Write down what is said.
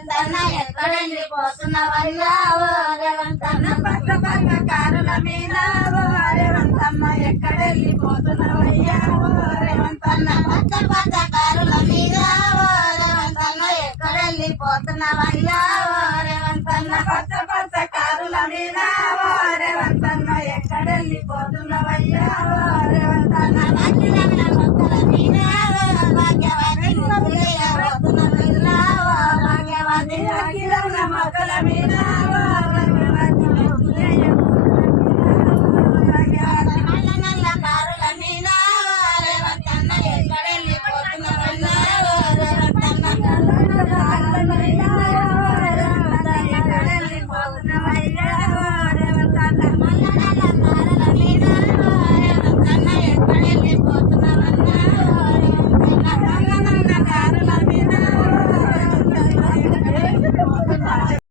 ఎక్కడ వెళ్ళిపోతున్నావయ్యా రేవంతన్న పట్ల పర్వకారుల మీద రేవంతన్న ఎక్కడ వెళ్ళిపోతున్నావయ్యా రేవంతన్న పట్ల పర్వకారుల మీద రేవంతన్న ఎక్కడ వెళ్ళిపోతున్నావయ్యా రేవంతన్న పట్ల పర్వకారుల మీద రేవంతన్న ఎక్కడ వెళ్ళిపోతున్నావయ్యా రేవంతన్న మొక్కల మీద భాగ్యవతి మొక్కల మీద